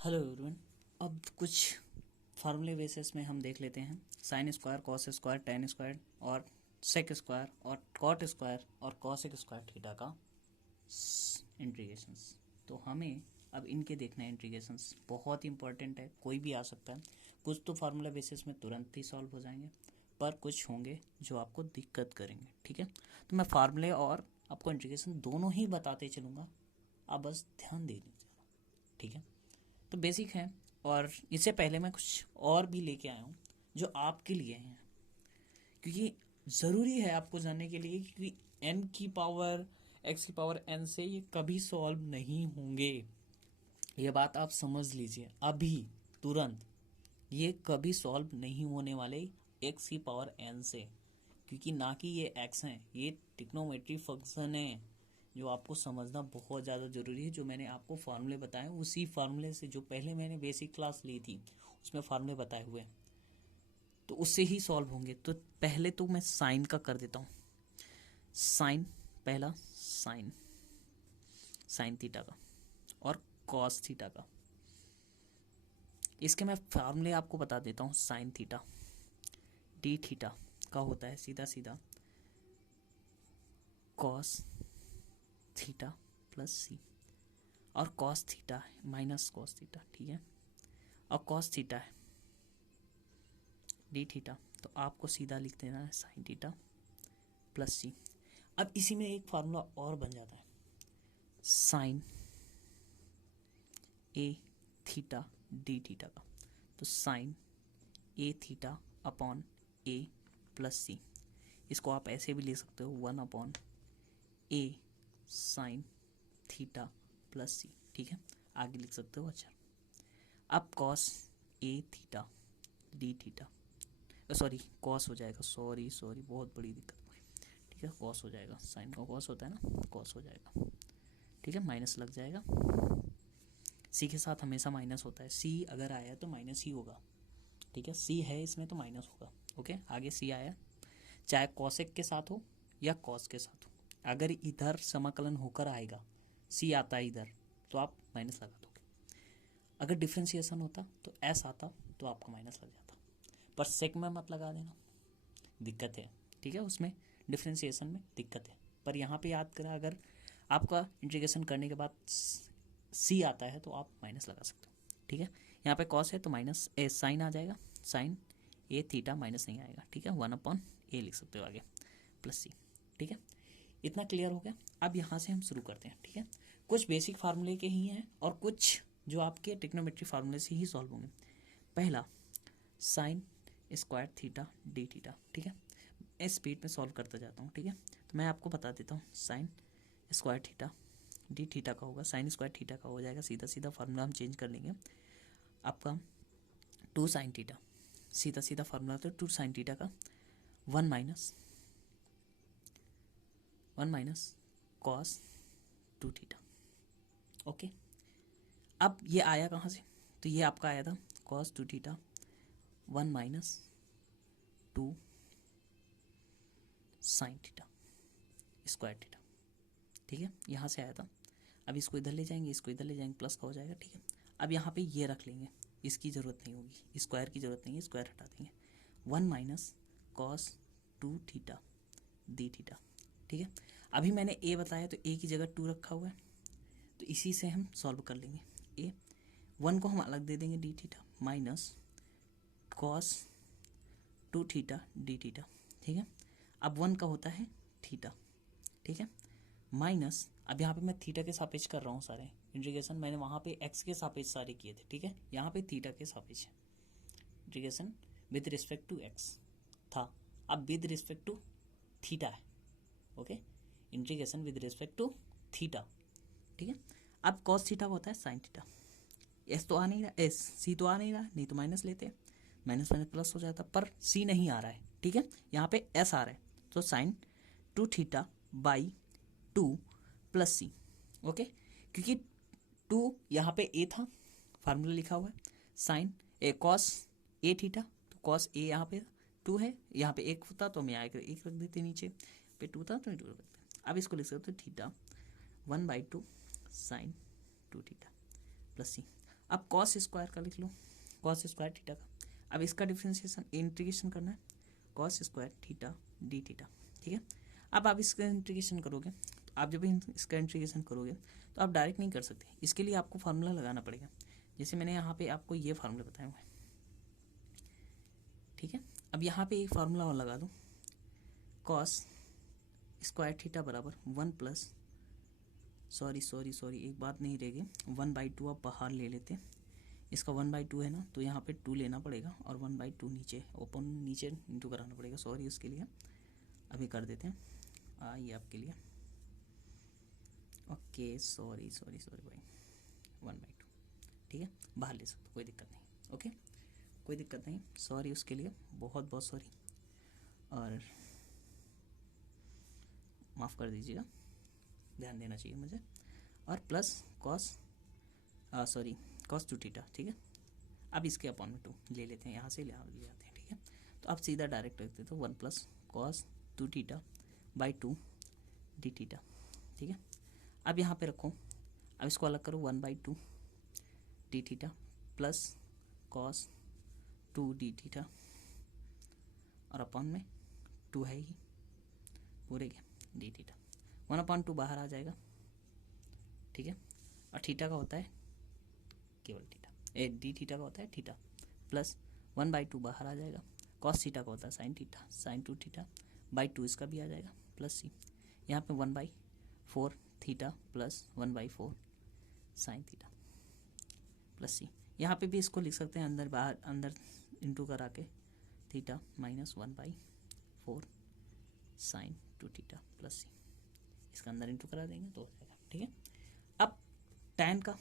Hello everyone. अब कुछ फार्मूले बेसिस में हम देख लेते हैं sine square, cos square, ten square और सेक स्क्वायर और कॉट स्क्वायर और कॉसेक स्क्वायर थीटा का इंटीग्रेशंस। तो हमें अब इनके देखना है इंटीग्रेशंस, बहुत ही इंपॉर्टेंट है, कोई भी आ सकता है। कुछ तो फार्मूला बेसिस में तुरंत ही सॉल्व हो जाएंगे, पर कुछ होंगे जो आपको दिक्कत करेंगे। ठीक है, तो मैं फार्मूले और आपको इंटीग्रेशन दोनों ही बताते चलूँगा, आप बस ध्यान दे दीजिएगा। ठीक है, तो बेसिक है। और इससे पहले मैं कुछ और भी लेके आया हूँ जो आपके लिए हैं, क्योंकि ज़रूरी है आपको जानने के लिए, क्योंकि n की पावर x की पावर n से ये कभी सॉल्व नहीं होंगे। ये बात आप समझ लीजिए अभी तुरंत, ये कभी सॉल्व नहीं होने वाले x की पावर n से, क्योंकि ना कि ये x हैं, ये ट्रिग्नोमेट्री फंक्शन है जो आपको समझना बहुत ज़्यादा ज़रूरी है। जो मैंने आपको फार्मूले बताए उसी फार्मूले से, जो पहले मैंने बेसिक क्लास ली थी उसमें फार्मूले बताए हुए हैं, तो उससे ही सॉल्व होंगे। तो पहले तो मैं साइन का कर देता हूँ। साइन, पहला साइन, साइन थीटा का और कॉस थीटा का। इसके मैं फार्मूले आपको बता देता हूँ। साइन थीटा डी थीटा का होता है सीधा सीधा कॉस थीटा प्लस सी, और कॉस थीटा है माइनस कॉस थीटा। ठीक है, और कॉस थीटा है डी थीटा, तो आपको सीधा लिख देना है साइन थीटा प्लस सी। अब इसी में एक फार्मूला और बन जाता है, sine A theta D theta का। तो sine A theta upon A plus C, इसको आप ऐसे भी लिख सकते हो, 1 upon A sine theta plus C. ठीक है, आगे लिख सकते हो। अच्छा, अब cos A theta D theta, sorry cos हो जाएगा, सॉरी बहुत बड़ी दिक्कत हुई। ठीक है, कॉस हो जाएगा, साइन का कॉस होता है ना, कॉस हो जाएगा। ठीक है, माइनस लग जाएगा, सी के साथ हमेशा माइनस होता है, सी अगर आया तो माइनस ही होगा। ठीक है, सी है इसमें तो माइनस होगा। ओके, आगे सी आया, चाहे कॉसेक के साथ हो या कॉस के साथ हो, अगर इधर समाकलन होकर आएगा, सी आता है इधर, तो आप माइनस लगा दोगे। अगर डिफ्रेंसिएशन होता तो एस आता तो आपका माइनस लग जाता, पर सेक में मत लगा देना, दिक्कत है। ठीक है, उसमें डिफ्रेंसिएशन में दिक्कत है, पर यहाँ पे याद करा, अगर आपका इंटीग्रेशन करने के बाद सी आता है तो आप माइनस लगा सकते हो। ठीक है, यहाँ पे कॉस है तो माइनस ए साइन आ जाएगा, साइन ए थीटा माइनस नहीं आएगा। ठीक है, 1 अपॉन ए लिख सकते हो आगे प्लस सी। ठीक है, इतना क्लियर हो गया। अब यहाँ से हम शुरू करते हैं। ठीक है, कुछ बेसिक फार्मूले के ही हैं और कुछ जो आपके ट्रिग्नोमेट्री फार्मूले से ही सॉल्व होंगे। पहला sine square theta D theta. ठीक है, मैं स्पीड में सॉल्व करता जाता हूँ। ठीक है, तो मैं आपको बता देता हूँ, sine square theta D theta का होगा, साइन स्क्वायर थीटा का हो जाएगा, सीधा सीधा फार्मूला हम चेंज कर लेंगे। आपका 2 साइन थीटा, सीधा सीधा फार्मूला तो 2 साइन थीटा का 1 माइनस कॉस 2 थीटा। ओके, अब ये आया कहाँ से, तो ये आपका आया था cos 2 theta 1 minus 2 sine theta square theta. ठीक है, यहाँ से आया था। अब इसको इधर ले जाएंगे, इसको इधर ले जाएंगे, प्लस का हो जाएगा। ठीक है, अब यहाँ पे ये रख लेंगे, इसकी ज़रूरत नहीं होगी, स्क्वायर की ज़रूरत नहीं है, स्क्वायर हटा देंगे। 1 minus cos 2 theta D theta. ठीक है, अभी मैंने ए बताया तो ए की जगह 2 रखा हुआ है, तो इसी से हम सॉल्व कर लेंगे। ए 1 को हम अलग दे देंगे, D theta minus cos 2 theta D theta. ठीक है, अब 1 का होता है थीटा। ठीक है, माइनस, अब यहाँ पे मैं थीटा के सापेक्ष कर रहा हूँ सारे इंटीग्रेशन, मैंने वहाँ पे एक्स के सापेक्ष सारे किए थे। ठीक है, यहाँ पे थीटा के सापेक्ष है, integration with respect to X था, अब विद रिस्पेक्ट टू थीटा है। Okay, integration with respect to theta. ठीक है, अब कॉस थीटा होता है साइन थीटा। एस तो आ नहीं रहा, एस सी तो आ नहीं रहा, नहीं तो माइनस लेते हैं, माइनस माइनस प्लस हो जाता, पर सी नहीं आ रहा है। ठीक है, यहाँ पे एस आ रहा है, तो sine 2 theta by 2 plus C. Okay, क्योंकि 2 यहाँ पे ए था, फार्मूला लिखा हुआ है, sine A cos A theta, तो कॉस ए यहाँ पे 2 है, यहाँ पे 1 होता तो हम यहाँ 1 रख देते, नीचे पे 2 था तो 2 रख देते। अब इसको लिख सकते हो थीटा 1/2 साइन 2 थीटा प्लस सी। अब कॉस स्क्वायर का लिख लो, कॉस स्क्वायर थीटा का। अब इसका डिफ्रेंशिएशन इंटीग्रेशन करना है, cos square theta D theta, ठीक है। अब आप इसका इंटीग्रेशन करोगे, तो आप जब इसका इंटीग्रेशन करोगे तो आप डायरेक्ट नहीं कर सकते, इसके लिए आपको फार्मूला लगाना पड़ेगा। जैसे मैंने यहाँ पे आपको ये फार्मूला बताए हुए, ठीक है। अब यहाँ पे एक फार्मूला और लगा दो, कॉस स्क्वायर थीटा बराबर 1 प्लस सॉरी एक बात नहीं रहेगी, 1/2 आप बाहर ले लेते हैं। इसका 1/2 है ना, तो यहाँ पे 2 लेना पड़ेगा और 1/2 नीचे ओपन नीचे इंटू कराना पड़ेगा, सॉरी उसके लिए अभी कर देते हैं। ये आपके लिए ओके, सॉरी भाई, 1/2, ठीक है, बाहर ले सकते, कोई दिक्कत नहीं, ओके, कोई दिक्कत नहीं, सॉरी उसके लिए बहुत बहुत सॉरी, और माफ़ कर दीजिएगा, ध्यान देना चाहिए मुझे। और प्लस कॉस कॉस 2 थीटा, ठीक है। अब इसके अपॉन में 2 ले लेते हैं, यहाँ से ले जाते हैं, ठीक है। तो आप सीधा डायरेक्ट रखते तो 1 plus cos 2 theta by 2 D theta, ठीक है। अब यहाँ पे रखो, अब इसको अलग करो, 1/2 D theta plus cos 2 D theta, और अपॉन में 2 है ही पूरे के डी थीटा, 1/2 बाहर आ जाएगा, ठीक है। और थीटा का होता है केवल थीटा, डी थीटा का होता है थीटा, प्लस 1/2 बाहर आ जाएगा, कॉस थीटा का होता है sine theta, sine 2 theta by 2 इसका भी आ जाएगा, प्लस सी, यहाँ पे 1/4 theta plus 1/4 sine theta plus C, यहाँ पे भी इसको लिख सकते हैं अंदर बाहर, अंदर इंटू करा के theta minus 1/4 sine 2 theta plus C, इसका अंदर इंटू करा देंगे तो हो जाएगा, ठीक है। अब tan का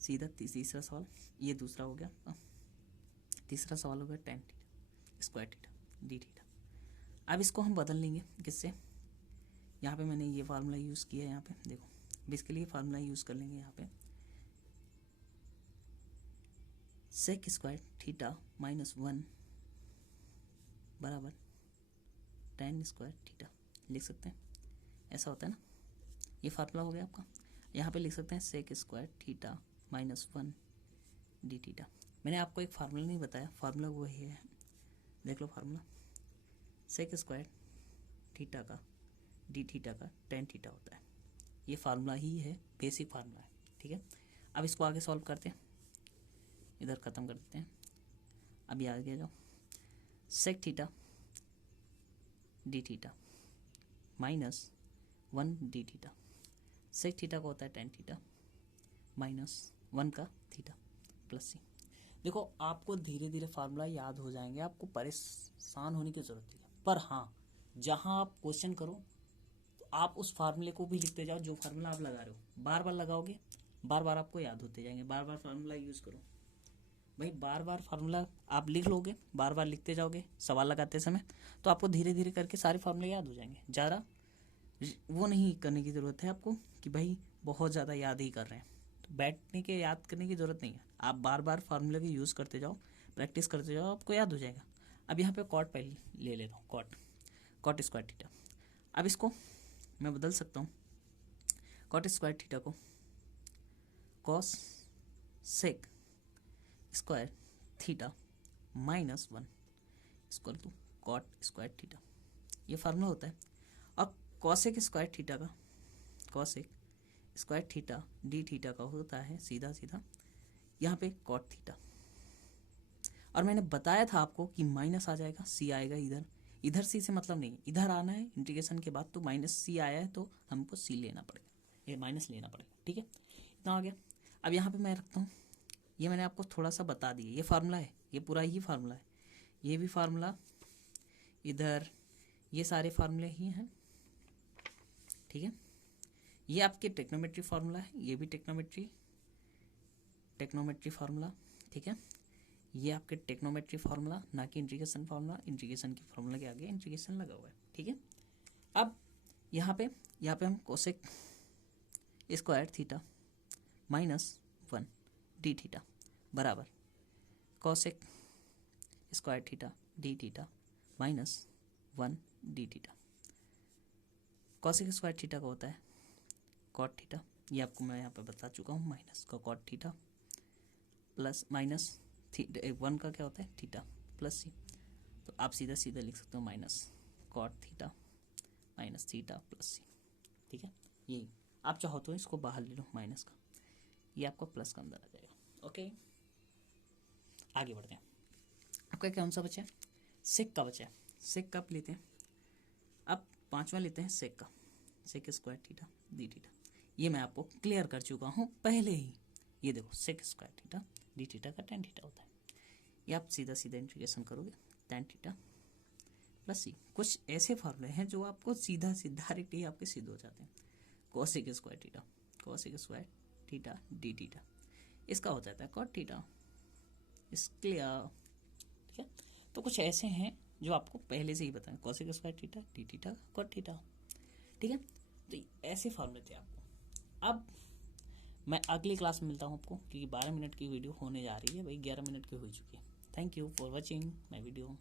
सीधा तीसरा सवाल, ये दूसरा हो गया, तीसरा सवाल हो गया tan theta square theta D theta. अब इसको हम बदल लेंगे किससे, यहाँ पे मैंने ये फार्मूला यूज़ किया है, यहाँ पे देखो, अब इसके लिए फार्मूला यूज़ कर लेंगे, यहाँ पे सेक स्क्वायर थीटा -1 बराबर tan स्क्वायर थीटा लिख सकते हैं, ऐसा होता है ना, ये फार्मूला हो गया आपका। यहाँ पे लिख सकते हैं sec square theta -1 D theta. मैंने आपको एक फार्मूला नहीं बताया, फार्मूला वो ही है, देख लो फार्मूला, सेक स्क्वायर थीटा का डी थीटा का tan थीटा होता है, ये फार्मूला ही है, बेसिक फार्मूला है, ठीक है। अब इसको आगे सॉल्व करते हैं, इधर ख़त्म कर देते हैं, अभी आगे जाओ, sec theta D theta -1 D theta, sec theta का होता है tan थीटा -1 का थीटा प्लस सी। देखो आपको धीरे धीरे फार्मूला याद हो जाएंगे, आपको परेशान होने की ज़रूरत नहीं है, पर हाँ जहाँ आप क्वेश्चन करो तो आप उस फार्मूले को भी लिखते जाओ, जो फार्मूला आप लगा रहे हो बार बार लगाओगे, बार बार आपको याद होते जाएंगे, बार बार फार्मूला यूज़ करो भाई, बार बार फार्मूला आप लिख लोगे, बार बार लिखते जाओगे सवाल लगाते समय, तो आपको धीरे धीरे करके सारे फार्मूले याद हो जाएंगे। ज़्यादा वो नहीं करने की ज़रूरत है आपको कि भाई बहुत ज़्यादा याद ही कर रहे हैं, तो बैठने के याद करने की ज़रूरत नहीं है, आप बार बार फार्मूले की यूज़ करते जाओ, प्रैक्टिस करते जाओ, आपको याद हो जाएगा। अब यहाँ पे कॉट पहले ले लेता हूँ, कॉट स्क्वायर थीटा। अब इसको मैं बदल सकता हूँ, कॉट स्क्वायर थीटा को cosec square theta -1 equal to cot square theta, ये फार्मूला होता है। अब कॉसेक स्क्वायर थीटा का, cosec square theta D theta का होता है सीधा सीधा यहाँ पे कॉट थीटा, और मैंने बताया था आपको कि माइनस आ जाएगा, सी आएगा इधर, इधर सी से मतलब नहीं, इधर आना है इंटीग्रेशन के बाद, तो -c आया है तो हमको c लेना पड़ेगा, ये माइनस लेना पड़ेगा, ठीक है, इतना आ गया। अब यहाँ पे मैं रखता हूँ, ये मैंने आपको थोड़ा सा बता दिया, ये फार्मूला है, ये पूरा ही फार्मूला है, ये भी फार्मूला, इधर ये सारे फार्मूले ही हैं, ठीक है। ये आपके टेक्नोमेट्री फार्मूला है, ये भी टेक्नोमेट्री फार्मूला, ठीक है। ये आपके टेक्नोमेट्री फार्मूला, ना कि इंटीग्रेशन फार्मूला, इंटीग्रेशन की फार्मूला के आगे इंटीग्रेशन लगा हुआ है, ठीक है। अब यहाँ पे हम cosec square theta -1 D theta बराबर cosec square theta D theta -1 D theta. Cosec square theta का होता है कॉट थीटा ये आपको मैं यहाँ पे बता चुका हूँ, माइनस का कॉट थीटा प्लस माइनस 1 का क्या होता है थीटा प्लस सी, तो आप सीधा सीधा लिख सकते हो minus cot theta minus theta plus C. ठीक है, ये आप चाहो तो इसको बाहर ले लो माइनस का, ये आपका प्लस का अंदर आ जाएगा। ओके, आगे बढ़ते हैं। आपका कौन सा बचा है, सेक का बचा है। सेक का आप लेते हैं, अब पांचवा लेते हैं सेक का, sec square theta D theta. ये मैं आपको क्लियर कर चुका हूँ पहले ही। ये देखो sec square theta D theta का tan थीटा होता है। ये आप सीधा सीधा इंटीग्रेशन करोगे tan थीटा प्लस सी। कुछ ऐसे फॉर्मूले हैं जो आपको सीधा सीधा डायरेक्टली आपके सिद्ध हो जाते हैं। Cosec square theta D theta, इसका हो जाता है कॉट थीटा। इस क्लियर? ठीक है, तो कुछ ऐसे हैं जो आपको पहले से ही बताएं, cosec square theta D theta cot theta. ठीक है, तो ऐसे फॉर्मूले थे आपको। अब मैं अगली क्लास में मिलता हूँ आपको, क्योंकि 12 मिनट की वीडियो होने जा रही है, भाई 11 मिनट की हो चुकी है। Thank you for watching my video.